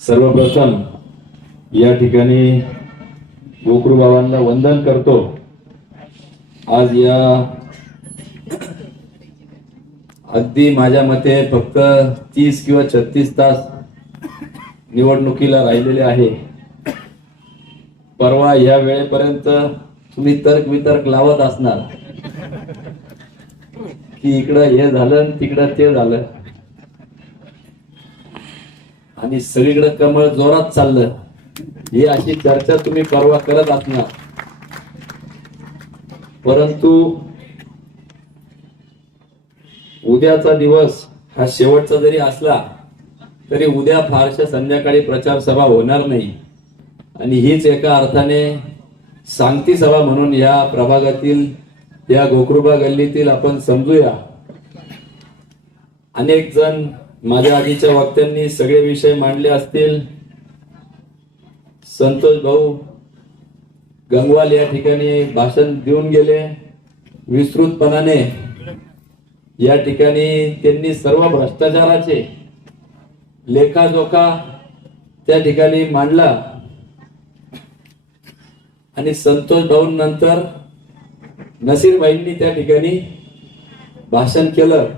सर्वप्रथम या ठिकाणी गोकुळ बाबांना वंदन करतो। आज या अगदी माझ्या मते फक्त 30 किंवा 36 तास निवडणुकीला राहिलेले आहे। परवा या वेळेपर्यंत तुम्ही तर्क वितर्क लावत असणार की इकडं हे झालं तिकडं ते झालं आणि सगळीकडे कमळ जोरात चाललं, ही अशी चर्चा तुम्ही परवा करत असणार। परंतु उद्याचा दिवस हा शेवटचा जरी असला तरी उद्या फारशा संध्याकाळी प्रचार सभा होणार नाही आणि हीच एका अर्थाने सांगती सभा म्हणून या प्रभागातील या गोकुळबा गल्लीतील आपण समजूया। अनेक जण माझ्या आधीच्या वक्त्यांनी सगळे विषय मांडले असतील। संतोष भाऊ गंगवाल या ठिकाणी भाषण देऊन गेले विस्तृतपणाने। या ठिकाणी त्यांनी सर्व भ्रष्टाचाराचे लेखाजोखा त्या ठिकाणी मांडला आणि संतोष भाऊ नंतर नसीरबाईंनी त्या ठिकाणी भाषण केलं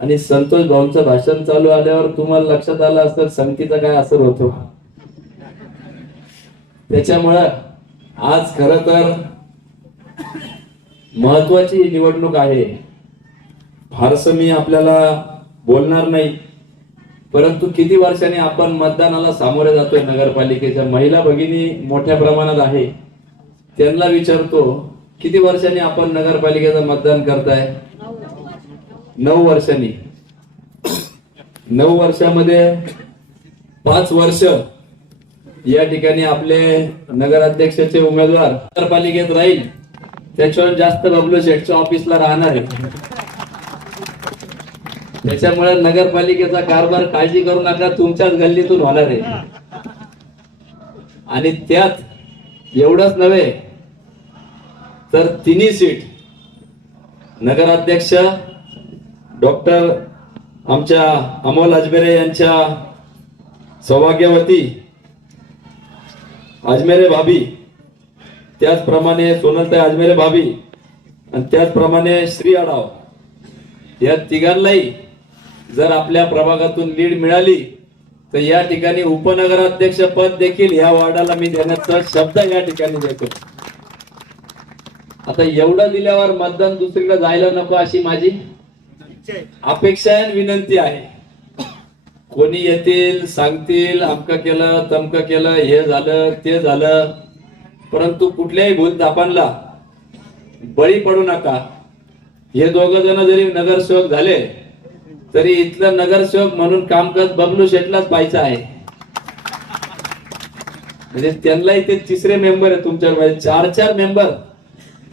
आणि संतोष भाऊंचं भाषण चालू आल्यावर तुम्हाला लक्षात आलं असेल संगतीचा काय असर होतो। त्याच्यामुळं आज खरं तर महत्वाची निवडणूक आहे। फारसं मी आपल्याला बोलणार नाही, परंतु किती वर्षांनी आपण मतदानाला सामोरे जातोय। नगरपालिकेच्या महिला भगिनी मोठ्या प्रमाणात आहे, त्यांना विचारतो किती वर्षांनी आपण नगरपालिकेचं मतदान करताय? 9 वर्षांनी। 9 वर्षामध्ये 5 वर्ष या ठिकाणी आपले नगराध्यक्षाचे उमेदवार नगरपालिकेत राहील, त्याच्यावर जास्त बबलू शेठच्या ऑफिसला राहणार आहे। त्याच्यामुळे नगरपालिकेचा कारभार काळजी करू नका, तुमच्याच गल्लीतून होणार आहे। आणि त्यात एवढंच नव्हे तर 3 सीट नगराध्यक्ष डॉक्टर आमच्या अमोल अजमेरे यांच्या सौभाग्यवती अजमेरे भाभी, त्याचप्रमाणे सोनलताई अजमेरे भाभी आणि त्याचप्रमाणे श्री आढाव, या तिघांनाही जर आपल्या प्रभागातून लीड मिळाली तर या ठिकाणी उपनगराध्यक्ष पद देखील या वॉर्डाला मी देण्याचा शब्द या ठिकाणी देतो। आता एवढं दिल्यावर मतदान दुसरीकडे जायला नको अशी माझी अपेक्षा आणि विनंती आहे। कोणी येतील सांगतील अमकं केलं तमकं केलं, हे झालं ते झालं, परंतु कुठल्याही भूलथापांना बळी पडू नका। हे दोघं जण जरी नगरसेवक झाले तरी इथलं नगरसेवक म्हणून कामकाज बबलू शेठलाच पाहायचं आहे। म्हणजे त्यांनाही ते 3रे मेंबर आहे तुमच्या 4 मेंबर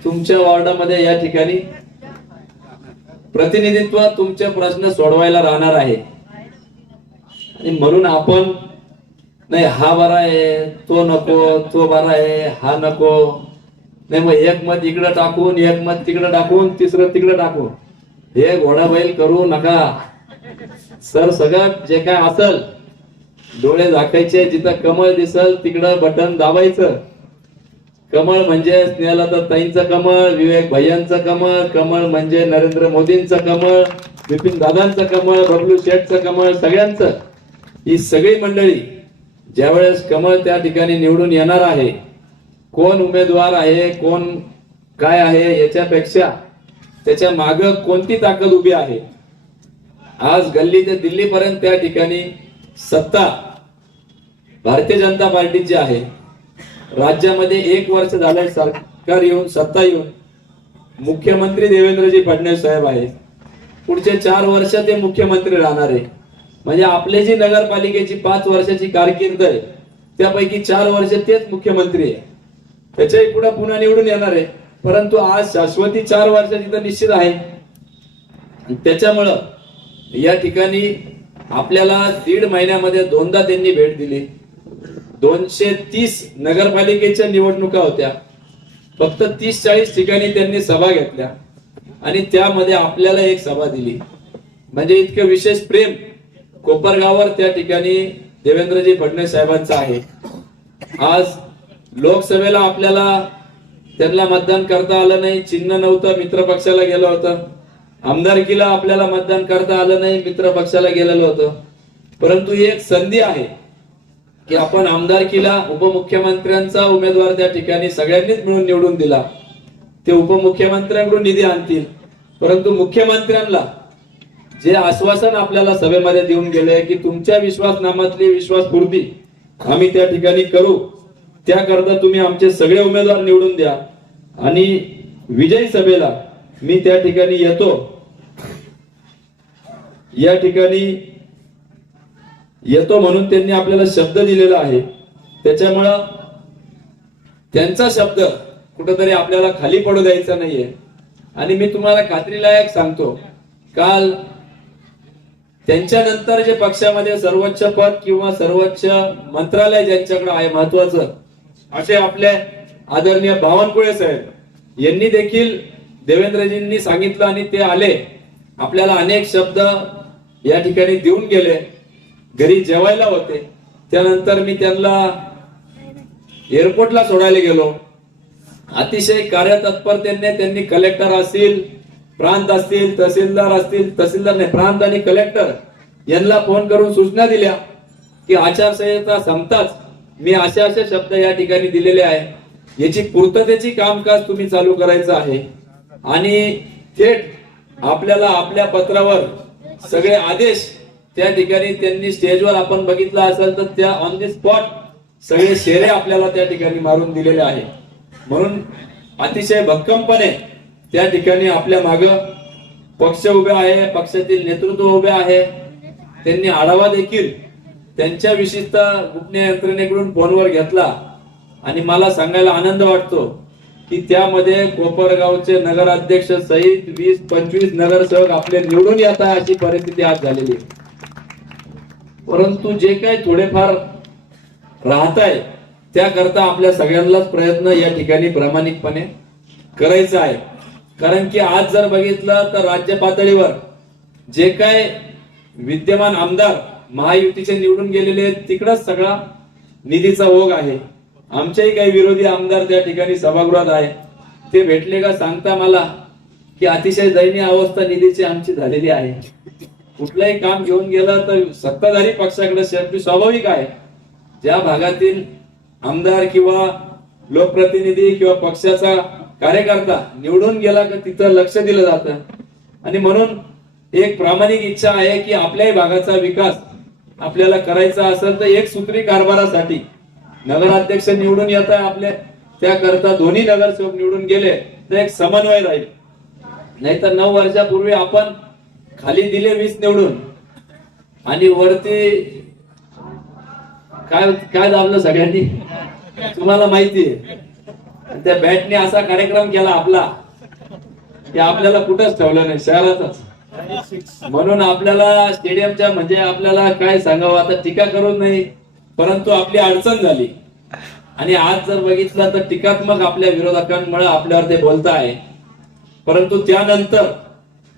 तुमच्या वॉर्डामध्ये या ठिकाणी प्रतिनिधित्व तुमचे प्रश्न सोडवायला राहणार आहे। आणि म्हणून आपण नाही हा बरा आहे तो नको, तो बरा आहे हा नको, नाही मग एक मत इकडे टाकून एक मत तिकडे टाकून 3रं तिकडे टाकून हे घोडा बैल करू नका। सर सगळं जे काय असल डोळे झाकायचे, जिथं कमळ दिसल तिकडं बटन दाबायचं। कमळ म्हणजे स्नेहलता ताईंचं कमळ, विवेक भैयांचं कमळ, कमळ म्हणजे नरेंद्र मोदींचं कमळ, विपिन दादांचं कमळ, बबलू शेठचं कमळ, सगळ्यांचं। ही सगळी मंडळी ज्यावेळेस कमळ त्या ठिकाणी निवडून येणार आहे, कोण उमेदवार आहे कोण काय आहे याच्यापेक्षा त्याच्या मागे कोणती ताकद उभी आहे। आज गल्ली ते दिल्ली पर्यंत त्या ठिकाणी सत्ता भारतीय जनता पार्टीची आहे। राज्यामध्ये 1 वर्ष झालंय सरकार येऊन, सत्ता येऊन, मुख्यमंत्री देवेंद्रजी फडणवीस साहेब आहेत। पुढचे 4 वर्ष ते मुख्यमंत्री राहणार आहे। म्हणजे आपली जी नगरपालिकेची 5 वर्षाची कारकीर्द आहे त्यापैकी 4 वर्ष तेच मुख्यमंत्री आहे। त्याच्याही पुढे पुन्हा निवडून येणार आहे, परंतु आज शाश्वती 4 वर्षाची तर निश्चित आहे। त्याच्यामुळं या ठिकाणी आपल्याला 1.5 महिन्यामध्ये 2दा त्यांनी भेट दिली। 230 नगरपालिकेच्या निवडणुका होत्या, फक्त 30-40 ठिकाणी त्यांनी सभा घेतल्या आणि त्यामध्ये आपल्याला एक सभा दिली। म्हणजे इतकं विशेष प्रेम कोपरगाववर त्या ठिकाणी देवेंद्रजी फडणवीस साहेबांचा आहे. आज लोकसभेला आपल्याला त्यांना मतदान करता आलं नाही, चिन्ह नव्हतं, मित्र पक्षाला गेलं होतं. आमदारकीला आपल्याला मतदान करता आलं नाही, मित्र पक्षाला गेलेलं होतं. परंतु ही एक संधी आहे की आपण आमदारकीला उपमुख्यमंत्र्यांचा उमेदवार त्या ठिकाणी सगळ्यांनीच मिळून निवडून दिला. ते उपमुख्यमंत्र्यांकडून निधी आणतील, परंतु मुख्यमंत्र्यांना जे आश्वासन आपल्याला सभेमध्ये देऊन गेले की तुमच्या विश्वासनामातली विश्वासपूर्ती आम्ही त्या ठिकाणी करू, त्याकरता तुम्ही आमचे सगळे उमेदवार निवडून द्या आणि विजयी सभेला मी त्या ठिकाणी येतो, या ठिकाणी येतो म्हणून त्यांनी आपल्याला शब्द दिलेला आहे. त्याच्यामुळं त्यांचा शब्द कुठेतरी आपल्याला खाली पडू द्यायचा नाहीये. आणि मी तुम्हाला खात्रीलायक सांगतो, काल त्यांच्यानंतर जे पक्षामध्ये सर्वोच्च पद किंवा सर्वोच्च मंत्रालय ज्यांच्याकडे आहे महत्वाचं, असे आपले आदरणीय बावनकुळे साहेब यांनी देखील देवेंद्रजींनी सांगितलं आणि ते आले, आपल्याला अनेक शब्द या ठिकाणी देऊन गेले. घरी जेवायला होते, त्यानंतर मी त्यांना एअरपोर्टला सोडायला गेलो. अतिशय कार्यतत्परतेने त्यांनी कलेक्टर असतील, प्रांत असतील, तहसीलदार नाही, प्रांत आणि कलेक्टर यांना फोन करून सूचना दिल्या की आचारसंहिता संपताच मी अशा शब्द या ठिकाणी दिलेले आहे, याची पूर्ततेची कामकाज तुम्ही चालू करायचं आहे. आणि थेट आपल्याला आपल्या पत्रावर सगळे आदेश त्या ठिकाणी त्यांनी स्टेजवर आपण बघितलं असेल तर त्या ऑन द स्पॉट सगळे शेरे आपल्याला त्या ठिकाणी मारून दिलेले आहे. म्हणून अतिशय भक्कमपणे त्या ठिकाणी आपल्या मागे पक्ष उभे आहे, पक्षातील नेतृत्व उभे आहे. त्यांनी आढावा देखील त्यांच्या विशिष्ट गुप्त यंत्रणेकडून फोनवर घेतला आणि मला सांगायला आनंद वाटतो की त्यामध्ये कोपरगावचे नगराध्यक्ष सहित 20-25 नगरसेवक आपले निवडून येत आहे अशी परिस्थिती आज झालेली आहे. परंतु जे काही थोडेफार राहत आहे त्याकरता आपल्या सगळ्यांनाच प्रयत्न या ठिकाणी प्रामाणिकपणे करायचा आहे. कारण की आज जर बघितलं तर राज्य पातळीवर जे काय विद्यमान आमदार महायुतीचे निवडून गेलेले तिकडच सगळा निधीचा ओघ आहे. आमचेही काही विरोधी आमदार त्या ठिकाणी सभागृहात आहे, ते भेटले का सांगता मला की अतिशय दयनीय अवस्था निधीची आमची झालेली आहे. कुठलंही काम घेऊन गेलं तर सत्ताधारी पक्षाकडे शेवटी स्वाभाविक आहे, ज्या भागातील आमदार किंवा लोकप्रतिनिधी किंवा पक्षाचा कार्यकर्ता निवडून गेला की तिथं लक्ष दिलं जातं. आणि म्हणून एक प्रामाणिक इच्छा आहे की आपल्याही भागाचा विकास आपल्याला करायचा असेल तर एक सूत्री कारभारासाठी नगराध्यक्ष निवडून येत आहे आपल्या, त्याकरता दोन्ही नगरसेवक निवडून गेले तर एक समन्वय राहील. नाहीतर 9 वर्षापूर्वी आपण खाली दिले 20 निवडून आणि वरती काय दाबलं सगळ्यांनी तुम्हाला माहितीये. त्या बॅटने असा कार्यक्रम केला आपला की आपल्याला कुठंच ठेवलं नाही, शहरातच. म्हणून आपल्याला स्टेडियमच्या म्हणजे आपल्याला काय सांगावं, आता टीका करून नाही, परंतु आपली अडचण झाली. आणि आज जर बघितलं तर टीकात्मक आपल्या विरोधकांमुळे आपल्यावर ते बोलत आहे. परंतु त्यानंतर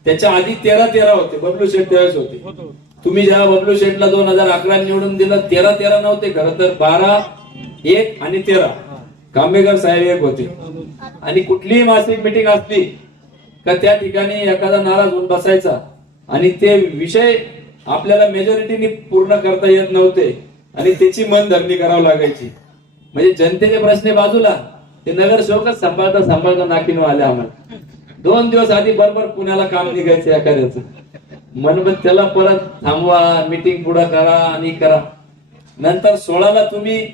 त्याच्या आधी 13 होते, बबलू शेठ त्यावेळेस होते. तुम्ही जेव्हा बबलू शेठला 2011 निवडून दिलं 13 नव्हते, खरं तर 12, 1 आणि 13 कांबेकर साहेब एक होते. आणि कुठलीही मासिक मिटिंग असली का त्या ठिकाणी एखादा नाराज होऊन बसायचा आणि ते विषय आपल्याला मेजॉरिटीने पूर्ण करता येत नव्हते आणि त्याची मनधरणी करावी लागायची. म्हणजे जनतेचे प्रश्न बाजूला, ते नगरसेवकच सांभाळता नाकीन आले आम्हाला. 2 दिवस आधी बरोबर पुण्याला काम निघायचं एखाद्याचं, म्हणून त्याला परत थांबवा, मीटिंग पुढे करा आणि करा. नंतर 16ला तुम्ही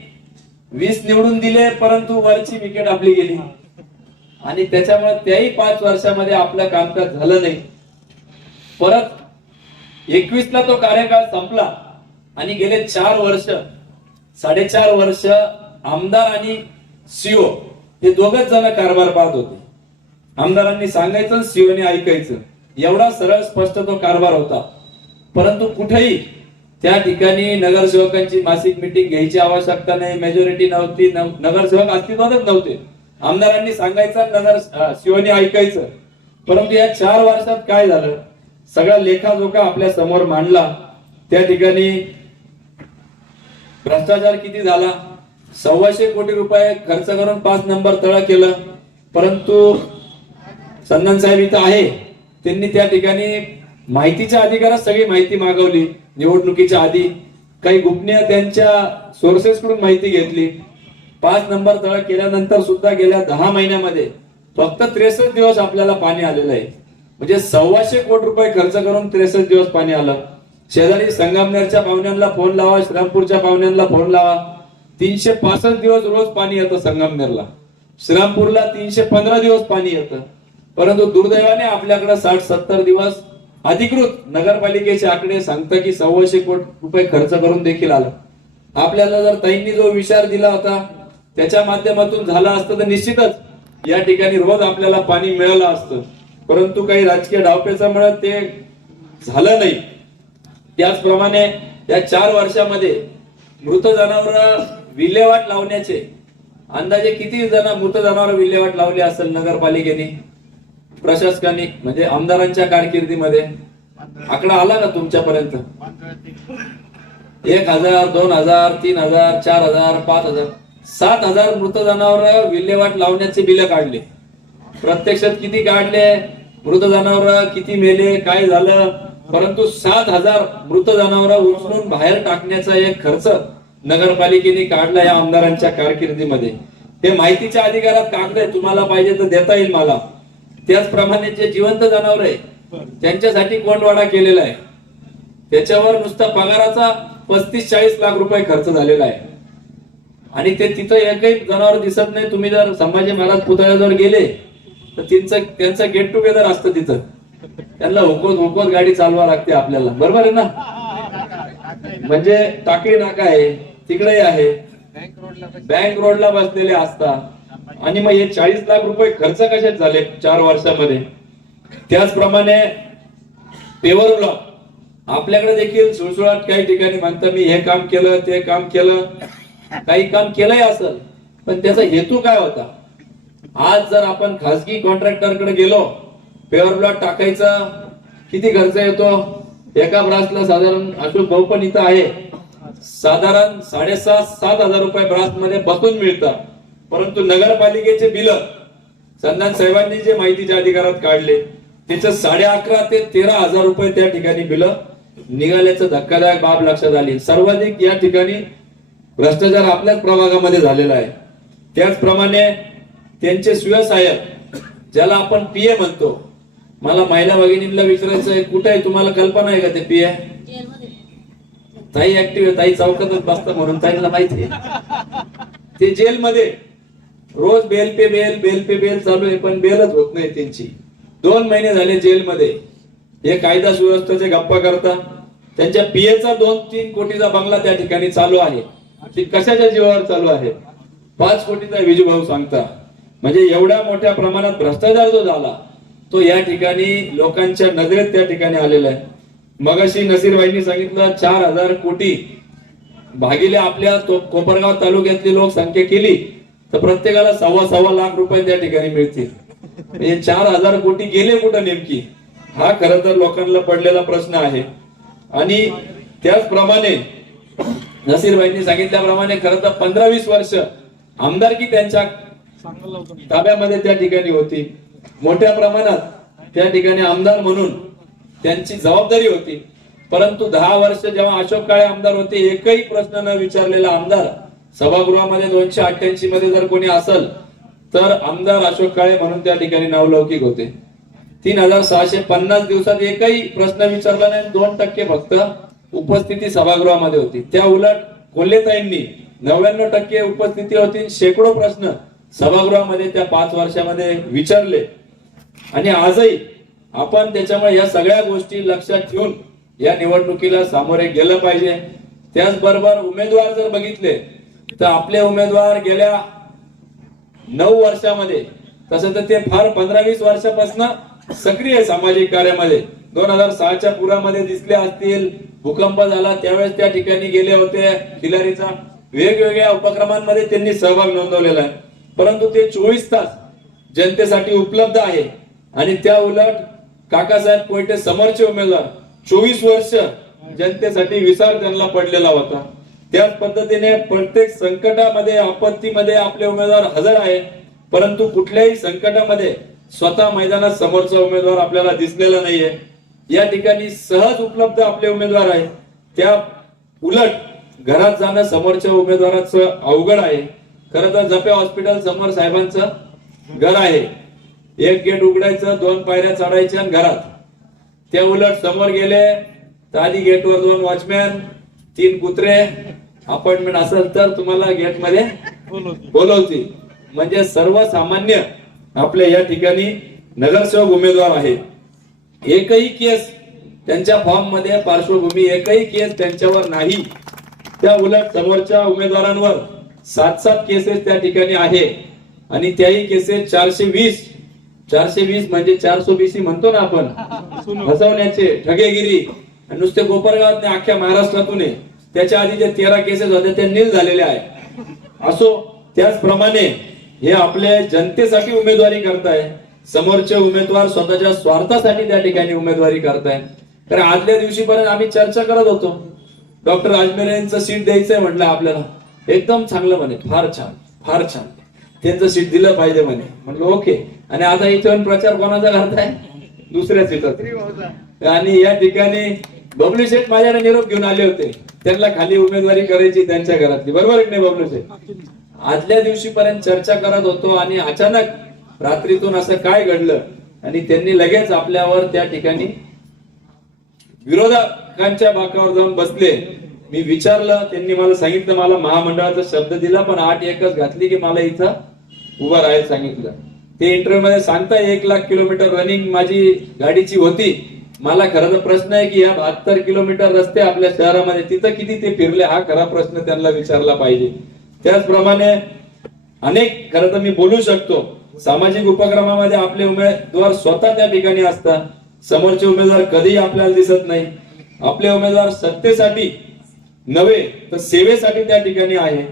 20 निवडून दिले, परंतु वरची विकेट आपली गेली आणि त्याच्यामुळे त्याही 5 वर्षामध्ये आपलं कामकाज झालं नाही. परत 21ला तो कार्यकाळ संपला आणि गेले 4 वर्ष 4.5 वर्ष आमदार आणि सीओ हे दोघच जण कारभार पाहत होते. आमदारांनी सांगायचं, सीओने ऐकायचं, एवढा सरळ स्पष्ट तो कारभार होता. परंतु कुठेही त्या ठिकाणी नगरसेवकांची मासिक मीटिंग घ्यायची आवश्यकता नाही, मेजॉरिटी नव्हती, नगरसेवक अस्तित्वातच नव्हते. आमदारांनी सांगायचं, नगर सीओने ऐकायचं. परंतु या 4 वर्षात काय झालं, सगळा लेखाजोखा आपल्या समोर मांडला. त्या ठिकाणी भ्रष्टाचार किती झाला, 125 कोटी रुपये खर्च करून 5 नंबर तळ केलं. परंतु चंदन साहेब इथं आहे, त्यांनी त्या ठिकाणी माहितीच्या अधिकारात सगळी माहिती मागवली. निवडणुकीच्या आधी काही गोपनीय त्यांच्या सोर्सेस कडून माहिती घेतली. 5 नंबर तळ केल्यानंतर सुद्धा गेल्या 10 महिन्यामध्ये फक्त 63 दिवस आपल्याला पाणी आलेलं आहे. म्हणजे 125 कोटी रुपये खर्च करून 63 दिवस पाणी आलं. शेजारी संगमनेरच्या पाहुण्यांना फोन लावा, श्रीरामपूरच्या पाहुण्यांना फोन लावा, 365 दिवस रोज पाणी येतं संगमनेरला. श्रीरामपूरला 315 दिवस पाणी येतं. परंतु दुर्दैवाने आपल्याकडे 60-70 दिवस अधिकृत नगरपालिकेचे आकडे सांगतात की 125 कोटी रुपये खर्च करून देखील आलं. आपल्याला जर ताईंनी जो विचार दिला होता त्याच्या माध्यमातून झाला असतं तर निश्चितच या ठिकाणी रोज आपल्याला पाणी मिळालं असतं. परंतु काही राजकीय डावपेचामुळे ते झालं नाही. त्याचप्रमाणे या 4 वर्षामध्ये मृत जनावर विल्हेवाट लावण्याचे अंदाजे किती मृत जनावर विल्हेवाट लावली असेल नगरपालिकेने, प्रशासकांनी, म्हणजे आमदारांच्या कारकिर्दीमध्ये? आकडा आला का तुमच्यापर्यंत? 1000, 2000, 3000, 4000, 5000, 7000 मृत जनावर विल्हेवाट लावण्याचे बिल काढले. प्रत्यक्षात किती काढले, मृत जनावर किती मेले, काय झालं? परंतु 7000 मृत जनावर उचलून बाहेर टाकण्याचा एक खर्च नगरपालिकेने काढला या आमदारांच्या कारकिर्दीमध्ये. हे माहितीच्या अधिकारात कागद आहे, तुम्हाला पाहिजे तर देता येईल मला. त्याचप्रमाणे जे जिवंत जनावर आहे त्यांच्यासाठी कोंडवाडा केलेला आहे. त्याच्यावर नुसता पगाराचा 35-40 लाख रुपये खर्च झालेला आहे. आणि ते तिथं एकही जनावर दिसत नाही. तुम्ही जर संभाजी महाराज पुतळ्याजवळ गेले तर त्यांचं गेट टुगेदर असतं तिथं. त्यांना हुकवत गाडी चालवा लागते आपल्याला, बरोबर आहे ना? म्हणजे टाकळी नाका आहे, तिकडे आहे, बँक रोडला बसलेले असतात. आणि मग हे 40 लाख रुपये खर्च कशात झाले 4 वर्षामध्ये? त्याचप्रमाणे पेवर ब्लॉक आपल्याकडे देखील सुळसुळाट काही ठिकाणी म्हणतात मी हे काम केलं, ते काम केलं, काही काम केलंय असेल, पण त्याचा हेतू काय होता? आज जर आपण खासगी कॉन्ट्रॅक्टरकडे गेलो, पेवर ब्लॉक टाकायचा किती खर्च येतो? एका ब्रासला साधारण, अशोक भाऊ पण इथं आहे, साधारण 6,500-7,000 रुपये ब्रास मध्ये बसून मिळतात. परंतु नगरपालिकेचे बिल चंदन साहेबांनी जे माहितीच्या अधिकारात काढले त्याचं 11,500 ते 13,000 रुपये त्या ठिकाणी बिल निघाल्याचं धक्कादायक बाब लक्षात आली. सर्वाधिक या ठिकाणी भ्रष्टाचार आपल्याच प्रभागामध्ये झालेला आहे. त्याचप्रमाणे त्यांचे सुयसहाय्यक, ज्याला आपण पीए म्हणतो, मला महिला भगिनींना विचारायचं कुठे आहे, तुम्हाला कल्पना आहे का ते पीए? ताई ऍक्टिव्ह आहे, ताई चौकातच बसतात म्हणून ताईला माहिती आहे. ते जेलमध्ये रोज बेल पे बेल चालू आहे, पण बेलच होत नाही त्यांची. 2 महिने झाले जेलमध्ये. हे कायदा सुव्यवस्थेचे गप्पा करता. त्यांच्या पीएचा 2-3 कोटीचा बंगला त्या ठिकाणी चालू आहे. ती कशाच्या जीवावर चालू आहे? 5 कोटीचा विजूभाऊ सांगता. म्हणजे एवढ्या मोठ्या प्रमाणात भ्रष्टाचार जो झाला तो या ठिकाणी लोकांच्या नजरेत त्या ठिकाणी आलेला आहे. मगाशी नसीरबाईंनी सांगितलं 4000 कोटी भागिले आपल्या कोपरगाव तालुक्यातली लोकसंख्या केली तर प्रत्येकाला 1.25 लाख रुपये त्या ठिकाणी मिळतील. म्हणजे 4000 कोटी गेले कुठं नेमकी, हा खरं तर लोकांना पडलेला प्रश्न आहे. आणि त्याचप्रमाणे नसीरबाईंनी सांगितल्याप्रमाणे खरं तर 15-20 वर्ष आमदारकी त्यांच्या ताब्यामध्ये त्या ठिकाणी होती. मोठ्या प्रमाणात त्या ठिकाणी आमदार म्हणून त्यांची जबाबदारी होती. परंतु 10 वर्ष जेव्हा अशोक काळे आमदार होते, एकही प्रश्न न विचारलेला आमदार सभागृहामध्ये 288 मध्ये जर कोणी असेल तर आमदार अशोक काळे म्हणून त्या ठिकाणी नावलौकिक होते. 3650 दिवसात एकही प्रश्न विचारला नाही. 2% फक्त उपस्थिती सभागृहामध्ये होती. त्या उलट कोल्हेताईंनी 99% उपस्थिती होती. शेकडो प्रश्न सभागृहामध्ये त्या 5 वर्षामध्ये विचारले. आणि आजही आपण त्याच्यामुळे या सगळ्या गोष्टी लक्षात ठेवून या निवडणुकीला सामोरे गेलं पाहिजे. त्याचबरोबर उमेदवार जर बघितले तर आपले उमेदवार गेल्या 9 वर्षामध्ये, तसं तर ते फार 15-20 वर्षापासून सक्रिय सामाजिक कार्यामध्ये, 2006च्या पुरामध्ये दिसले असतील, भूकंप झाला त्यावेळेस त्या ठिकाणी गेले होते, खिलारीचा वेगवेगळ्या उपक्रमांमध्ये त्यांनी सहभाग नोंदवलेला आहे. परंतु ते 24 तास जनतेसाठी उपलब्ध आहे. आणि त्या उलट काकासाहेब कोयटे समोरचे उमेदवार 24 वर्ष जनतेसाठी विसर त्यांना पडलेला होता. त्याच पद्धतीने प्रत्येक संकटामध्ये आपत्तीमध्ये आपले उमेदवार हजर आहे, परंतु कुठल्याही संकटामध्ये स्वतः मैदानात समोरचा उमेदवार आपल्याला दिसलेला नाहीये. या ठिकाणी सहज उपलब्ध आपले उमेदवार आहे. त्या उलट घरात जाणं समोरच्या उमेदवाराचं अवघड आहे. खरं तर जपे हॉस्पिटल समोर साहेबांचं घर आहे. एक गेट उघडायचं, 2 पायऱ्या चढायच्या आणि घरात. त्या उलट समोर गेले तर आधी गेटवर 2 वॉचमॅन, 3 कुत्रे, अपॉइंटमेंट असेल तर तुम्हाला गेट मध्ये बोलवतील. म्हणजे सर्वसामान्य आपल्या या ठिकाणी नगरसेवक उमेदवार आहे. एकही केस त्यांच्या फॉर्म मध्ये पार्श्वभूमी एकही केस त्यांच्यावर नाही. त्या उलट समोरच्या उमेदवारांवर 7 केसेस त्या ठिकाणी आहे आणि त्याही केसेस 420 म्हणजे 420 म्हणतो ना आपण, फसवण्याचे, ठगेगिरी. नुसते कोपरगावात नाही, अख्ख्या महाराष्ट्रातून आहे. त्याच्या आधी जे 13 केसेस होते ते नील झालेले आहे. असो, त्याचप्रमाणे हे आपल्या जनतेसाठी उमेदवारी करताय. समोरचे उमेदवार स्वतःच्या स्वार्थासाठी त्या ठिकाणी उमेदवारी करताय. कारण आदल्या दिवशीपर्यंत आम्ही चर्चा करत होतो, डॉक्टर अजमेर यांचं सीट द्यायचंय म्हटलं आपल्याला. एकदम चांगलं म्हणे, फार छान फार छान, त्यांचं सीट दिलं पाहिजे म्हणे. म्हटलं ओके. आणि आता इथे प्रचार कोणाचा करताय? दुसऱ्या सीटात. आणि या ठिकाणी बबलू शेठ माझ्याकडे निरोप घेऊन आले होते. त्यांना खाली उमेदवारी करायची त्यांच्या घरातली, बरोबर आहे की नाही बबलू शेठ? आदल्या दिवशीपर्यंत चर्चा करत होतो आणि अचानक रात्रीतून असं काय घडलं आणि त्यांनी लगेच आपल्यावर त्या ठिकाणी विरोधकांच्या बाकावर जाऊन बसले. मी विचारलं, त्यांनी मला सांगितलं मला महामंडळाचा शब्द दिला, पण 8 एकच घातली की मला इथं उभं राहायला सांगितलं. ते इंटरव्ह्यू मध्ये सांगताय 1 लाख किलोमीटर रनिंग माझी गाडीची होती. मला खरं तर प्रश्न आहे की या 72 किलोमीटर रस्ते आपल्या शहरामध्ये तिथं किती ते फिरले, हा खरा प्रश्न त्यांना विचारला पाहिजे. त्याचप्रमाणे अनेक खरं तर मी बोलू शकतो. सामाजिक उपक्रमामध्ये आपले उमेदवार स्वतः त्या ठिकाणी असतात. समोरचे उमेदवार कधीही आपल्याला दिसत नाही. आपले उमेदवार सत्तेसाठी नव्हे तर सेवेसाठी त्या ठिकाणी आहे.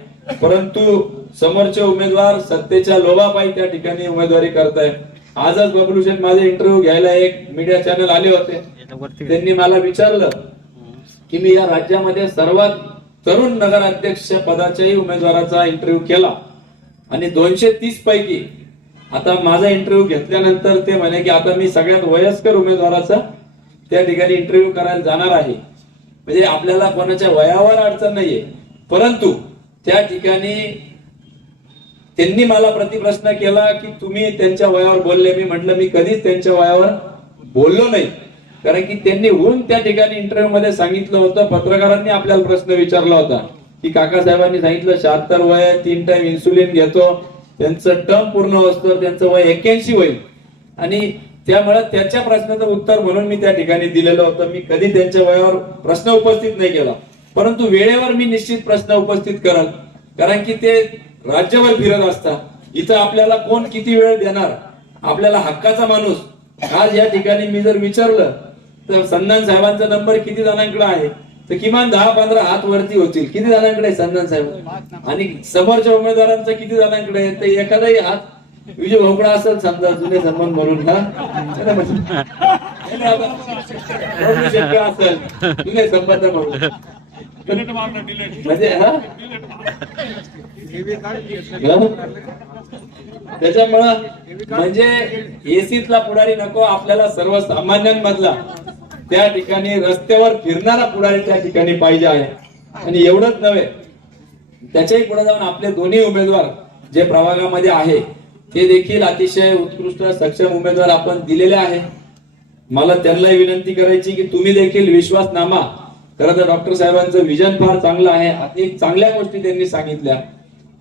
परंतु समोरचे उमेदवार सत्तेच्या लोभापायी त्या ठिकाणी उमेदवारी करतायत. आजच बबलू शेठ माझे इंटरव्ह्यू घ्यायला एक मीडिया चॅनल आले होते. त्यांनी मला विचारलं की मी या राज्यामध्ये सर्वात तरुण नगराध्यक्ष पदाच्याही उमेदवाराचा इंटरव्ह्यू केला आणि 230 पैकी आता माझा इंटरव्ह्यू घेतल्यानंतर ते म्हणे की आता मी सगळ्यात वयस्कर उमेदवाराचा त्या ठिकाणी इंटरव्ह्यू करायला जाणार आहे. म्हणजे आपल्याला कोणाच्या वयावर अडचण नाहीये, परंतु त्या ठिकाणी त्यांनी मला प्रतिप्रश्न केला की तुम्ही त्यांच्या वयावर बोलले. मी म्हटलं मी कधीच त्यांच्या वयावर बोललो नाही, कारण की त्यांनी होऊन त्या ठिकाणी इंटरव्ह्यू मध्ये सांगितलं होतं. पत्रकारांनी आपल्याला प्रश्न विचारला होता की काकासाहेबांनी सांगितलं 76 वय, 3 टाइम इन्सुलिन घेतो, त्यांचं टर्म पूर्ण होतं, त्यांचं वय 81 होईल. आणि त्यामुळे त्याच्या प्रश्नाचं उत्तर म्हणून मी त्या ठिकाणी दिलेलं होतं. मी कधी त्यांच्या वयावर प्रश्न उपस्थित नाही केला, परंतु वेळेवर मी निश्चित प्रश्न उपस्थित करल, कारण की ते राज्यभर फिरत असतात. इथं आपल्याला कोण किती वेळ देणार, आपल्याला हक्काचा माणूस. आज या ठिकाणी मी जर विचारलं तर संधान साहेबांचा नंबर किती जणांकडे आहे, तर किमान 10-15 हात वरती होतील. किती जणांकडे आहे संधान साहेब? आणि समोरच्या उमेदवारांचा किती जणांकडे आहे? तर एखादाही हात विजय भोपळा असेल समजा, जुने संबंध म्हणून असेल जुने संबंध म्हणून, म्हणजे त्याच्यामुळं म्हणजे एसीतला पुढारी नको, आपल्याला सर्वसामान्यांमधला त्या ठिकाणी रस्त्यावर फिरणारा पुढारी त्या ठिकाणी पाहिजे आहे. आणि एवढंच नव्हे, त्याच्याही पुढे जाऊन आपले दोन्ही उमेदवार जे प्रभागामध्ये आहे ते देखील अतिशय उत्कृष्ट सक्षम उमेदवार आपण दिलेले आहे. मला त्यांनाही विनंती करायची की तुम्ही देखील विश्वासनामा, खरं तर डॉक्टर साहेबांचं विजन फार चांगलं आहे, अनेक चांगल्या गोष्टी त्यांनी सांगितल्या.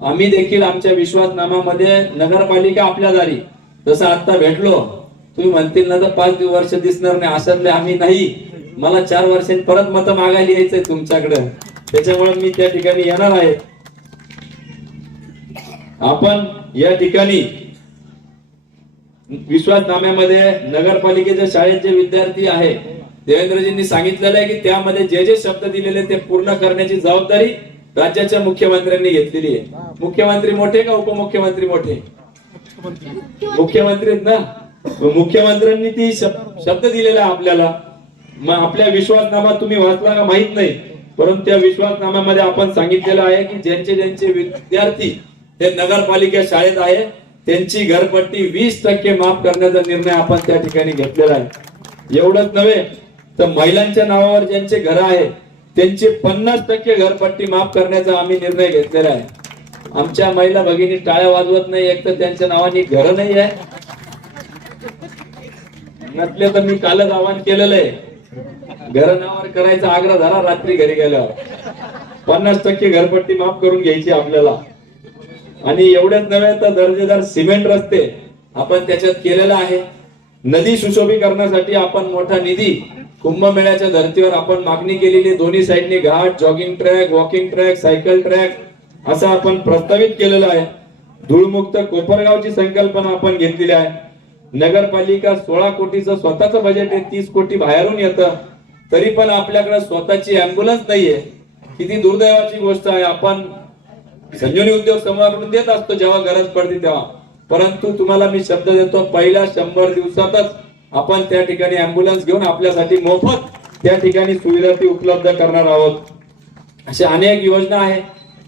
आम्ही देखील आमच्या विश्वासनामामध्ये नगरपालिका आपल्या दारी, जसं आता भेटलो तुम्ही म्हणतील ना तर 5 वर्ष दिसणार नाही, असले आम्ही नाही. मला 4 वर्षांनी परत मतं मागायला यायचंय तुमच्याकडे, त्याच्यामुळे मी त्या ठिकाणी येणार आहे. आपण या ठिकाणी विश्वासनाम्यामध्ये नगरपालिकेच्या शाळेत जे विद्यार्थी आहे, देवेंद्रजींनी सांगितलेलं आहे की त्यामध्ये जे जे शब्द दिलेले ते पूर्ण करण्याची जबाबदारी राज्याच्या मुख्यमंत्र्यांनी घेतलेली आहे. मुख्यमंत्री मोठे का उपमुख्यमंत्री मोठे? मुख्यमंत्री ना. मुख्यमंत्र्यांनी ती शब्द दिलेला आपल्याला. मग आपल्या विश्वासनामा तुम्ही वाचला का माहित नाही, परंतु त्या विश्वासनाम्यामध्ये आपण सांगितलेलं आहे की ज्यांचे ज्यांचे विद्यार्थी हे नगरपालिका शाळेत आहे त्यांची घरपट्टी 20% माफ करण्याचा निर्णय आपण त्या ठिकाणी घेतलेला आहे. एवढंच नव्हे तर महिलांच्या नावावर ज्यांचे घर आहे त्यांची 50% घरपट्टी माफ करण्याचा आम्ही निर्णय घेतलेला आहे. आमच्या महिला भगिनी टाळ्या वाजवत नाही, एक तर त्यांच्या नावाने घर नाही आहे, नसले तर मी कालच आवाहन केलेलं आहे घर नावावर करायचा आग्रह झाला. रात्री घरी गेल्यावर 50% घरपट्टी माफ करून घ्यायची आपल्याला. आणि एवढेच नव्हे तर दर्जेदार सिमेंट रस्ते आपण त्याच्यात केलेला आहे. नदी सुशोभीकरणासाठी आपण मोठा निधी कुंभमेळ्याच्या धर्तीवर आपण मागणी केलेली. दोन्ही साईडने घाट, jogging track, walking track, cycle track असं आपण प्रस्तावित केलेलं आहे. धूळमुक्त कोपरगावची संकल्पना आपण घेतलेली आहे. नगरपालिका 16 कोटीचं स्वतःचं बजेट आहे, 30 कोटी बाहेरून येतं, तरी पण आपल्याकडे स्वतःची अँब्युलन्स नाहीये. किती दुर्दैवाची गोष्ट आहे. आपण संजीवनी उद्योग समूहाकडून देत असतो जेव्हा गरज पडते तेव्हा, परंतु तुम्हाला मी शब्द देतो पहिल्या 100 दिवसातच आपण त्या ठिकाणी अँब्युलन्स घेऊन आपल्यासाठी मोफत त्या ठिकाणी सुविधा ती उपलब्ध करणार आहोत. अशा अनेक योजना आहेत.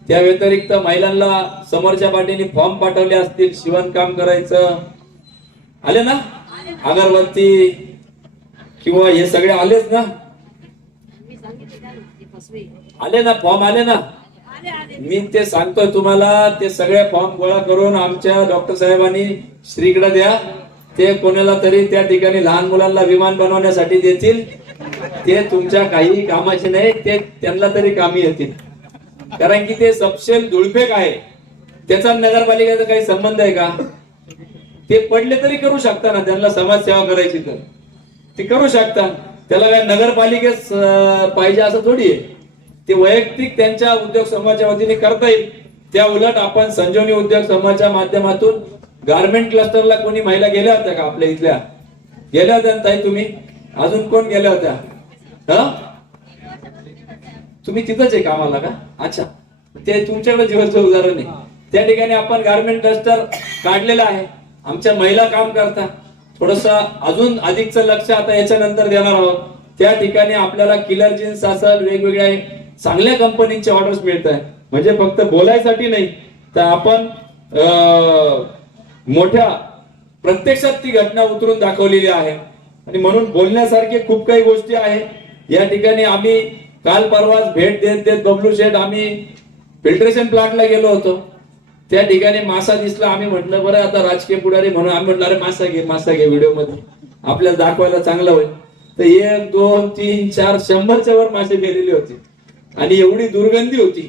त्या व्यतिरिक्त महिलांना समोरच्या पाठीने फॉर्म पाठवले असतील, शिवणकाम करायचं आले ना, अगरबत्ती किंवा हे सगळे आलेच ना, आले ना फॉर्म आले ना. मी ते सांगतोय तुम्हाला, ते सगळे फॉर्म गोळा करून आमच्या डॉक्टर साहेबांनी श्रीकडे द्या. ते कोणाला तरी त्या ठिकाणी लहान मुलांना विमान बनवण्यासाठी देतील. ते तुमच्या काही कामाचे नाही, ते त्यांना तरी कामी येतील. कारण की ते सपशेल धुळफेक आहे, त्याचा नगरपालिकेचा काही संबंध आहे का? ते पडले तरी करू शकता ना, त्यांना समाजसेवा करायची तर ते करू शकता. त्याला काय नगरपालिकेत पाहिजे असं थोडी आहे. ते वैयक्तिक त्यांच्या उद्योग समूहाच्या वतीने करता येईल. त्या उलट आपण संजीवनी उद्योग समूहाच्या माध्यमातून गारमेंट क्लस्टरला कोणी महिला गेल्या होत्या का? आपल्या इथल्या गेल्या होत्या ना ताई? तुम्ही अजून कोण गेल्या होत्या? तुम्ही तिथंच आहे कामाला का? अच्छा, ते तुमच्याकडे जीवाचं उदाहरण आहे. त्या ठिकाणी आपण गारमेंट क्लस्टर काढलेला आहे. आमच्या महिला काम करतात. थोडस अजून अधिकचं लक्ष आता याच्यानंतर देणार आहोत. त्या ठिकाणी आपल्याला किलर जीन्स असेल, वेगवेगळ्या चांगल्या कंपनीचे ऑर्डर्स मिळत आहे. म्हणजे फक्त बोलायसाठी नाही, तर आपण मोठ्या प्रत्यक्षात ती घटना उतरून दाखवलेली आहे. आणि म्हणून बोलण्यासारखे खूप काही गोष्टी आहेत. या ठिकाणी आम्ही काल परवाच भेट देत देत बबलू शेठ आम्ही फिल्ट्रेशन प्लांटला गेलो होतो. त्या ठिकाणी मासा दिसला. आम्ही म्हटलं बरं आता राजकीय पुढारी म्हणून आम्ही म्हटलं अरे मासा घे व्हिडिओ मध्ये आपल्याला दाखवायला चांगलं होईल. तर 1 2 3 4 100च्या वर मासे गेलेले होते आणि एवढी दुर्गंधी होती.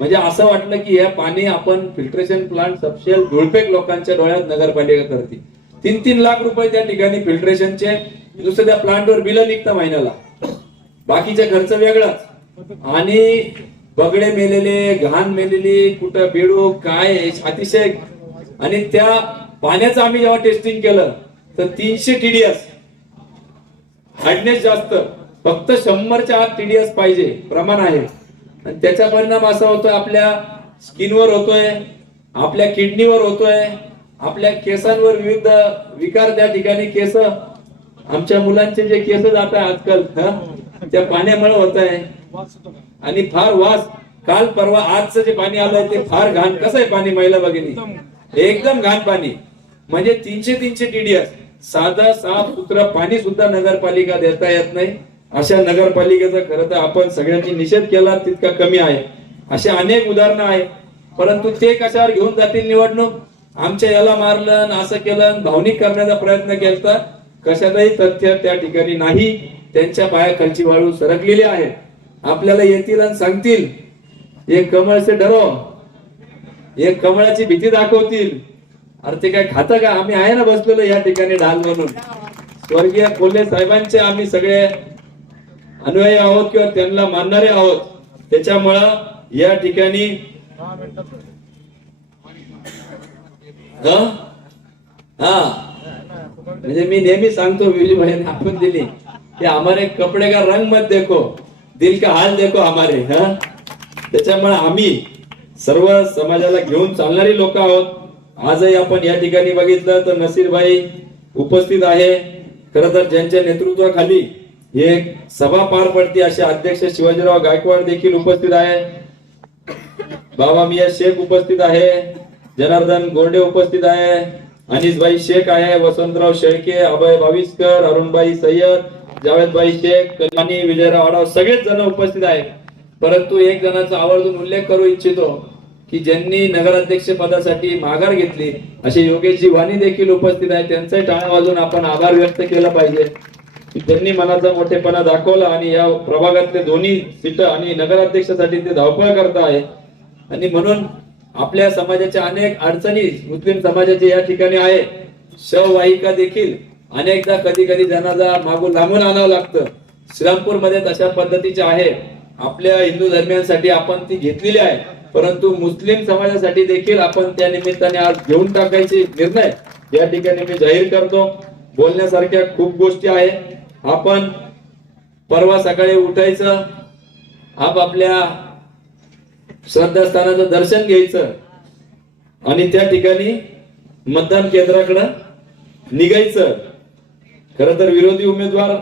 म्हणजे असं वाटलं की हे पाणी आपण फिल्ट्रेशन प्लांट सपशेल धुळपेक लोकांच्या डोळ्यात नगरपालिका करते. 3-3 लाख रुपये त्या ठिकाणी फिल्ट्रेशनचे नुसतं त्या प्लांटवर बिल निघतं महिन्याला, बाकीचा खर्च वेगळाच. आणि बगडे मेलेले, घाण मेलेली, कुठं बेडूक काय अतिशय. आणि त्या पाण्याचं आम्ही जेव्हा टेस्टिंग केलं तर 300 TDS हार्डनेस जास्त, फक्त 100च्या आत TDS पाहिजे प्रमाण आहे. आणि त्याचा परिणाम असा होतोय आपल्या स्किनवर होतोय, आपल्या किडनीवर होतोय, आपल्या केसांवर विविध विकार. त्या ठिकाणी केस, आमच्या मुलांचे जे केस जात आहे आजकाल त्या पाण्यामुळे होत आहे. आणि फार वास. काल परवा आजचं जे पाणी आलंय ते फार घाण. कसं आहे पाणी महिला भगिनी? एकदम घाण पाणी. म्हणजे 300 TDS साधं साफ सुथरं पाणी सुद्धा नगरपालिका देता येत नाही. अशा नगरपालिकेचा खरं तर आपण सगळ्यांनी निषेध केला तितका कमी आहे. असे अनेक उदाहरणं आहेत. परंतु ते कशावर घेऊन जातील निवडणूक? आमच्या याला मारलं, असं केलं, भावनिक करण्याचा प्रयत्न केला. कशातही तथ्य त्या ठिकाणी नाही. त्यांच्या पायाखालची वाळू सरकलेली आहे. आपल्याला येतील आणि सांगतील एक कमळ से डरो, एक कमळाची भीती दाखवतील. अरे ते काय खातं का? आम्ही आहे ना बसलेलो या ठिकाणी ढाल म्हणून. स्वर्गीय कोल्हे साहेबांचे आम्ही सगळे अनुयायी आहोत किंवा त्यांना मानणारे आहोत. त्याच्यामुळं या ठिकाणी म्हणजे मी नेहमी सांगतो, विजय भाई आपण दिली की हमारे कपडे का रंग मत देखो, दिल का हाल देखो हमारे. त्याच्यामुळे आम्ही सर्व समाजाला घेऊन चालणारी लोक आहोत. आजही आपण या ठिकाणी बघितलं तर नसीरभाई उपस्थित आहे. खरं तर ज्यांच्या नेतृत्वाखाली एक सभा पार पडते असे अध्यक्ष शिवाजीराव गायकवाड देखील उपस्थित आहे, बाबा मिया शेख उपस्थित आहे, जनार्दन गोंडे उपस्थित आहे, अनिसभाई शेख आहे, वसंतराव शेळके, अभय भाविस्कर, अरुणबाई सय्यद, जावेदभाई शेख, कल्याणी, विजयराव आढाव सगळेच जण उपस्थित आहेत. परंतु एक जणांचा आवर्जून उल्लेख करू इच्छितो की ज्यांनी नगराध्यक्ष पदासाठी माघार घेतली असे योगेशजी वाणी देखील उपस्थित आहेत. त्यांचाही टाळ्या वाजवून आपण आभार व्यक्त केला पाहिजे की त्यांनी मनाचा मोठेपणा दाखवला आणि या प्रभागातले दोन्ही सीट आणि नगराध्यक्षासाठी ते धावपळ करत आहे. आणि म्हणून आपल्या समाजाच्या अनेक अडचणी मुस्लिम समाजाच्या या ठिकाणी आहे. शववाहिका देखील अनेकदा कधी कधी जनाजा मागून लांबून आणावं लागतं. श्रीरामपूर मध्ये तशा पद्धतीचे आहे. आपल्या हिंदू धर्मियांसाठी आपण ती घेतलेली आहे, परंतु मुस्लिम समाजासाठी देखील आपण त्या निमित्ताने आज घेऊन टाकायचे निर्णय या ठिकाणी मी जाहीर करतो. बोलण्यासारख्या खूप गोष्टी आहे. आपण परवा सकाळी उठायचं, आपल्या श्रद्धास्थानाचं दर्शन घ्यायचं आणि त्या ठिकाणी मतदान केंद्राकडे निघायचं. खरं तर विरोधी उमेदवार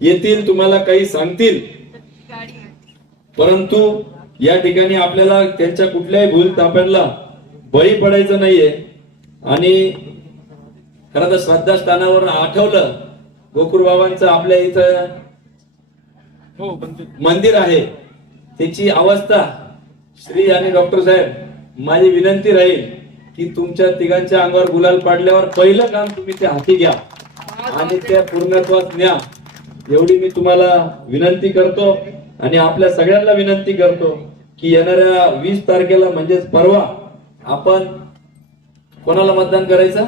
येतील, तुम्हाला काही सांगतील, परंतु या ठिकाणी आपल्याला त्यांच्या कुठल्याही भूल ताप्यांना बळी पडायचं नाहीये. आणि खरं तर श्रद्धास्थानावर आठवलं, गोकुळ बाबांचं आपल्या इथं मंदिर आहे, त्याची अवस्था श्री आणि डॉक्टर साहेब, माझी विनंती राहील की तुमच्या तिघांच्या अंगावर गुलाल पाडल्यावर पहिलं काम तुम्ही ते हाती घ्या आणि त्या पूर्णत्वास न्या, एवढी मी तुम्हाला विनंती करतो. आणि आपल्या सगळ्यांना विनंती करतो की येणाऱ्या 20 तारखेला म्हणजेच परवा आपण कोणाला मतदान करायचं.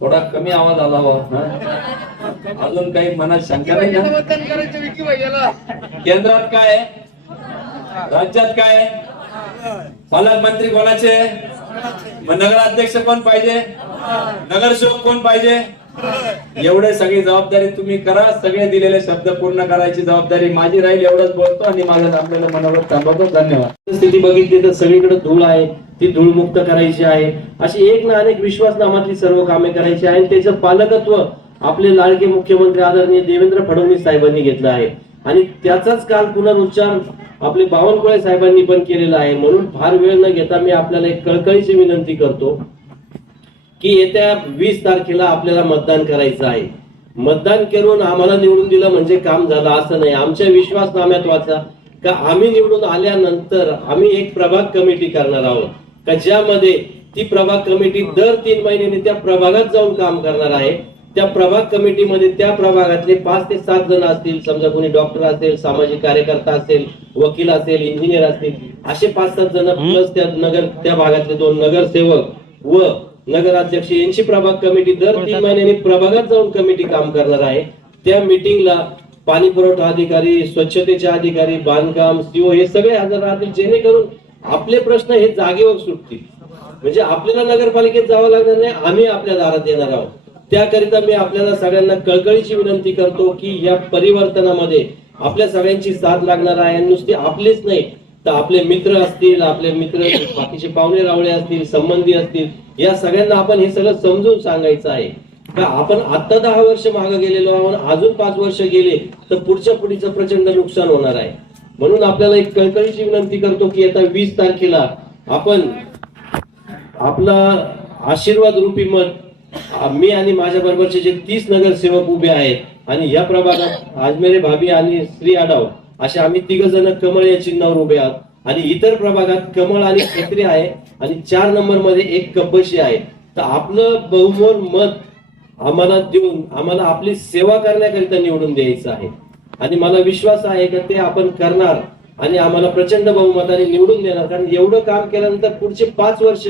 थोडा कमी आवाज आला हो, अजून काही मनात शंका नाही ना. केंद्रात काय आहे, राज्यात काय आहे, पालकमंत्री कोणाचे, नगराध्यक्ष कोण पाहिजे, नगरसेवक कोण पाहिजे, एवढे सगळी जबाबदारी तुम्ही करा. सगळे दिलेले शब्द पूर्ण करायची जबाबदारी माझी राहील. एवढंच बोलतो आणि माझ्या आपल्याला मनावर थांबवतो. धन्यवाद. स्थिती बघितली तर सगळीकडे धूळ आहे, ती धूळ मुक्त करायची आहे. अशी एक ना अनेक विश्वासनामातली सर्व कामे करायची आहे. त्याचं पालकत्व आपले लाडके मुख्यमंत्री आदरणीय देवेंद्र फडणवीस साहेबांनी घेतलं आहे आणि त्याचाच काल पुनरुच्चार आपले बावनकुळे साहेबांनी पण केलेला आहे. म्हणून फार वेळ न घेता मी आपल्याला एक कळकळीची विनंती करतो की येत्या 20 तारखेला आपल्याला मतदान करायचं आहे. मतदान करून आम्हाला निवडून दिलं म्हणजे काम झालं असं नाही. आमच्या विश्वासनाम्यात वाचा का आम्ही निवडून आल्यानंतर आम्ही एक प्रभाग कमिटी करणार आहोत का ज्यामध्ये ती प्रभाग कमिटी दर 3 महिन्यांनी त्या प्रभागात जाऊन काम करणार आहे. त्या प्रभाग कमिटीमध्ये त्या प्रभागातले 5 ते 7 जण असतील. समजा कोणी डॉक्टर असेल, सामाजिक कार्यकर्ता असेल, वकील असेल, इंजिनियर असतील, असे 5-7 जण प्लस त्या भागातले 2 नगरसेवक व नगराध्यक्ष यांची प्रभाग कमिटी दर 3 महिन्यांनी प्रभागात जाऊन कमिटी काम करणार आहे. त्या मीटिंगला पाणी पुरवठा अधिकारी, स्वच्छतेचे अधिकारी, बांधकाम, सीओ हे सगळे हजर राहतील, जेणेकरून आपले प्रश्न हे जागेवर सुटतील. म्हणजे आपल्याला नगरपालिकेत जावं लागणार नाही, आम्ही आपल्या दारात येणार आहोत. त्याकरिता मी आपल्याला सगळ्यांना कळकळीची विनंती करतो की या परिवर्तनामध्ये आपल्या सगळ्यांची साथ लागणार आहे. नुसते आपलेच नाही तर आपले मित्र असतील, आपले मित्र बाकीचे पाहुणे रावळे असतील, संबंधी असतील, या सगळ्यांना आपण हे सगळं समजून सांगायचं आहे का आपण आता 10 वर्ष मागे गेलेलो आहोत, अजून 5 वर्ष गेले तर पुढच्या पिढीचं प्रचंड नुकसान होणार आहे. म्हणून आपल्याला एक कळकळीची विनंती करतो की येत्या 20 तारखेला आपण आपला आशीर्वाद रूपी मत मी आणि माझ्या बरोबरचे जे 30 नगरसेवक उभे आहेत आणि या प्रभागात आजमेरे भाभी आणि श्री आढाव असे आम्ही 3 जण कमळ या चिन्हावर उभे आहोत आणि इतर प्रभागात कमळ आणि छत्री आहे आणि 4 नंबर मध्ये एक कपशी आहे. तर आपलं बहुमोल मत आम्हाला देऊन आम्हाला आपली सेवा करण्याकरिता निवडून द्यायचं आहे आणि मला विश्वास आहे की ते आपण करणार आणि आम्हाला प्रचंड बहुमताने निवडून देणार. कारण एवढं काम केल्यानंतर पुढचे 5 वर्ष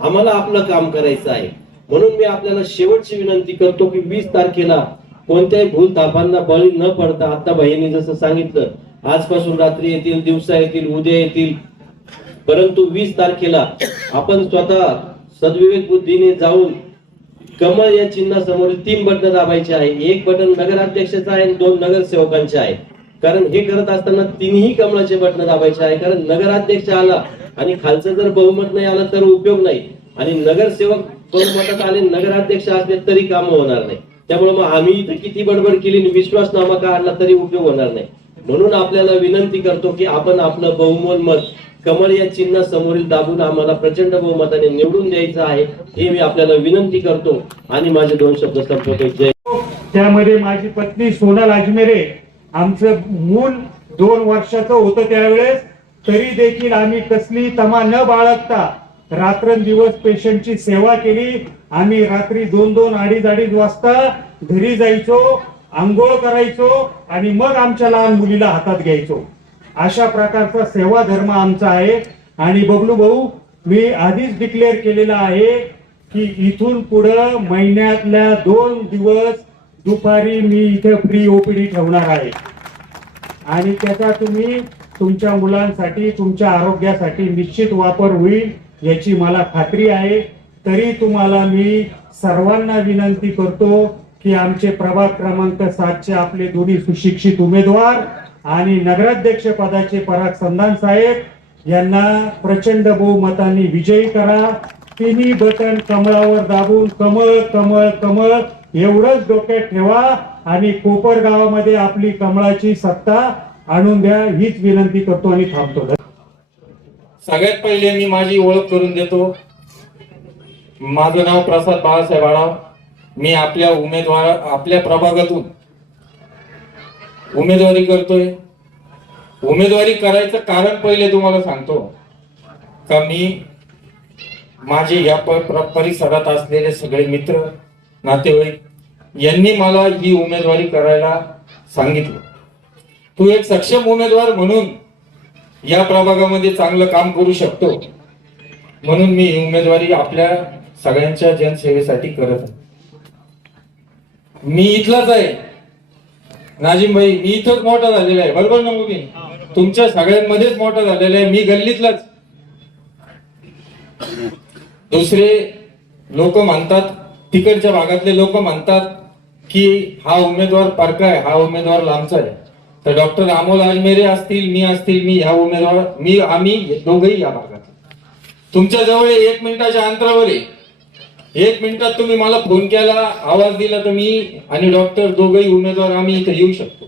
आम्हाला आपलं काम करायचं आहे. म्हणून मी आपल्याला शेवटची विनंती करतो की 20 तारखेला कोणत्याही भूल थापांना बळी न पडता, आता बहिणी जसं सांगितलं, आजपासून रात्री येतील, दिवसा येतील, उद्या येतील, परंतु 20 तारखेला आपण स्वतः सद्विवेक बुद्धीने जाऊन कमळ या चिन्हासमोर 3 बटन दाबायचे आहे. एक बटन नगराध्यक्षाचं आहे आणि 2 नगरसेवकांचे आहे. कारण हे करत असताना 3ही कमळाचे बटन दाबायचे आहे. कारण नगराध्यक्ष आला आणि खालचं जर बहुमत नाही आलं तर उपयोग नाही आणि नगरसेवक बहुमतात आले, नगराध्यक्ष असले तरी काम होणार नाही. त्यामुळे मग आम्ही इथं किती बडबड केली आणि विश्वासनामा काढला तरी उपयोग होणार नाही. म्हणून आपल्याला विनंती करतो की आपण आपलं बहुमोल मत कमळ या चिन्ह समोरील दाबून आम्हाला प्रचंड बहुमताने निवडून द्यायचं आहे, हे मी आपल्याला विनंती करतो आणि माझे 2 शब्द संपवतो. जय. त्यामध्ये माझी पत्नी सोनल अजमेरे, आमचं मूल 2 वर्षाचं होतं त्यावेळेस, तरी देखील आम्ही कसली तमा न बाळगता रात्रंदिवस पेशंटची सेवा केली. आम्ही रात्री 2-2, 2:30 वाजता घरी जायचो, आंघोळ करायचो आणि मग आमच्या लहान मुलीला हातात घ्यायचो. अशा प्रकारचा सेवा धर्म आमचा आहे. आणि बबलू भाऊ, मी आधीच डिक्लेअर केलेलं आहे की इथून पुढं महिन्यातल्या 2 दिवस दुपारी मी इथे फ्री ओपीडी ठेवणार आहे आणि त्याचा तुम्ही तुमच्या मुलांसाठी, तुमच्या आरोग्यासाठी निश्चित वापर होईल याची मला खात्री आहे. तरी तुम्हाला मी सर्वांना विनंती करतो की आमचे प्रभाग क्रमांक 7चे आपले दोन्ही सुशिक्षित उमेदवार आणि नगराध्यक्ष पदाचे पराग संधान साहेब यांना प्रचंड बहुमताने विजयी करा. तिन्ही बटन कमळावर दाबून कमळ कमळ कमळ एवढंच डोक्यात ठेवा आणि कोपर गावामध्ये आपली कमळाची सत्ता आणून द्या, हीच विनंती करतो आणि थांबतो. सगळ्यात पहिले मी माझी ओळख करून देतो. माझं नाव प्रसाद बाळासाहेब आढाव. मी आपल्या प्रभागातून उमेदवारी करतोय. उमेदवारी करायचं कारण पहिले तुम्हाला सांगतो का मी माझे या परिसरात असलेले सगळे मित्र, नातेवाईक यांनी मला ही उमेदवारी करायला सांगितलं. तू एक सक्षम उमेदवार म्हणून या प्रभागामध्ये चांगलं काम करू शकतो, म्हणून मी ही उमेदवारी आपल्या सगळ्यांच्या जनसेवेसाठी करत आहे. मी इथलाच आहे नाजिम भाई, मी इथंच मोठा झालेला आहे, बरोबर ना मुली? तुमच्या सगळ्यांमध्येच मोठा झालेला आहे, मी गल्लीतलाच. दुसरे लोक म्हणतात, तिकडच्या भागातले लोक म्हणतात की हा उमेदवार परका आहे, हा उमेदवार लांबचा आहे. तर डॉक्टर अमोल अजमेरे असतील, मी ह्या उमेदवार आम्ही दोघेही या भागात. तुमच्या जवळ 1 मिनिटाच्या अंतरावर आहे. 1 मिनिटात तुम्ही मला फोन केला, आवाज दिला तर मी आणि डॉक्टर दोघेही उमेदवार आम्ही इथे येऊ शकतो.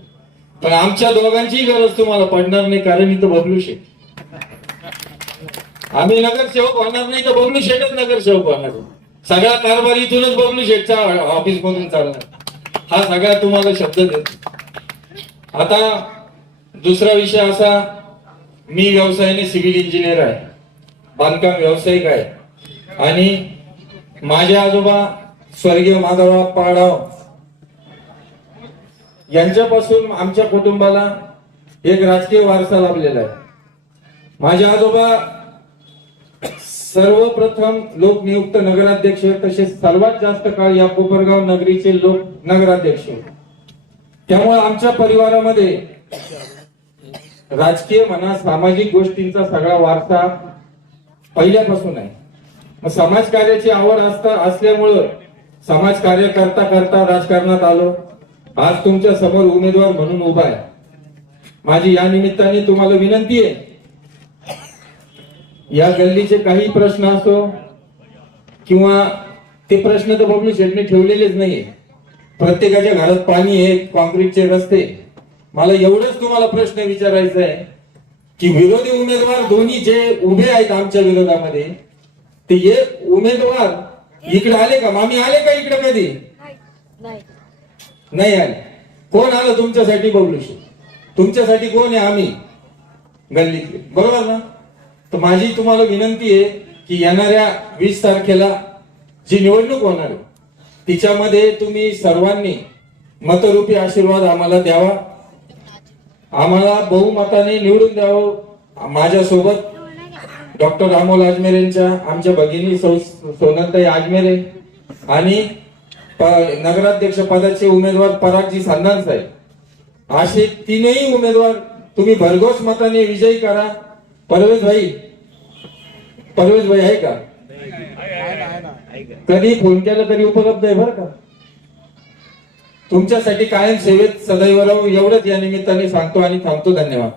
पण आमच्या दोघांचीही गरज तुम्हाला पडणार नाही, कारण इथं बबलू शेठ. आम्ही नगरसेवक होणार नाही तर बबलू शेठच नगरसेवक होणार. सगळा कारभार इथूनच बबलू शेठच्या ऑफिस मधून चालणार. हा सगळा तुम्हाला शब्द देतो. आता दुसरा विषय असा, मी व्यवसायाने सिव्हिल इंजिनियर आहे, बांधकाम व्यावसायिक आहे आणि माझे आजोबा स्वर्गीय माधवराव पाडाव यांच्यापासून आमच्या कुटुंबाला एक राजकीय वारसा लाभलेला आहे. माझे आजोबा सर्वप्रथम लोकनियुक्त नगराध्यक्ष, तसेच सर्वात जास्त काळ या कोपरगाव नगरीचे लोक नगराध्यक्ष. त्यामुळे आमच्या परिवारामध्ये राजकीय म्हणा, सामाजिक गोष्टींचा सगळा वारसा पहिल्यापासून आहे. मग समाजकार्याची आवड असल्यामुळं समाजकार्य करता करता राजकारणात आलो. आज तुमच्या समोर उमेदवार म्हणून उभा आहे. माझी या निमित्ताने तुम्हाला विनंती आहे, या गल्लीचे काही प्रश्न असो किंवा ते प्रश्न तर बबलू शेठने ठेवलेलेच नाहीये. प्रत्येकाच्या घरात पाणी आहे, कॉन्क्रीटचे रस्ते. मला एवढंच तुम्हाला प्रश्न विचारायचा आहे की विरोधी उमेदवार दोन्ही जे उभे आहेत आमच्या विरोधामध्ये, ते एक उमेदवार इकडे आले का? मामी आले का इकडे कधी? नाही आले. कोण आलं तुमच्यासाठी? बबलू शेठ. तुमच्यासाठी कोण आहे? आम्ही गल्लीतले, बरोबर ना? तर माझी तुम्हाला विनंती आहे की येणाऱ्या 20 तारखेला जी निवडणूक होणार आहे तिच्यामध्ये तुम्ही सर्वांनी मतरूपी आशीर्वाद आम्हाला द्यावा, आम्हाला बहुमताने निवडून द्यावं. माझ्यासोबत डॉक्टर अमोल अजमेरेंच्या आमच्या भगिनी सोनलताई अजमेरे आणि नगराध्यक्ष पदाचे उमेदवार परागजी संधान साहेब, असे 3ही उमेदवार तुम्ही भरघोस मताने विजयी करा. परवेज भाई आहे का? कधी फोन केला तरी उपलब्ध आहे बरं का. तुमच्यासाठी कायम सेवेत सदैव राहू, एवढंच या निमित्ताने सांगतो आणि थांबतो. धन्यवाद.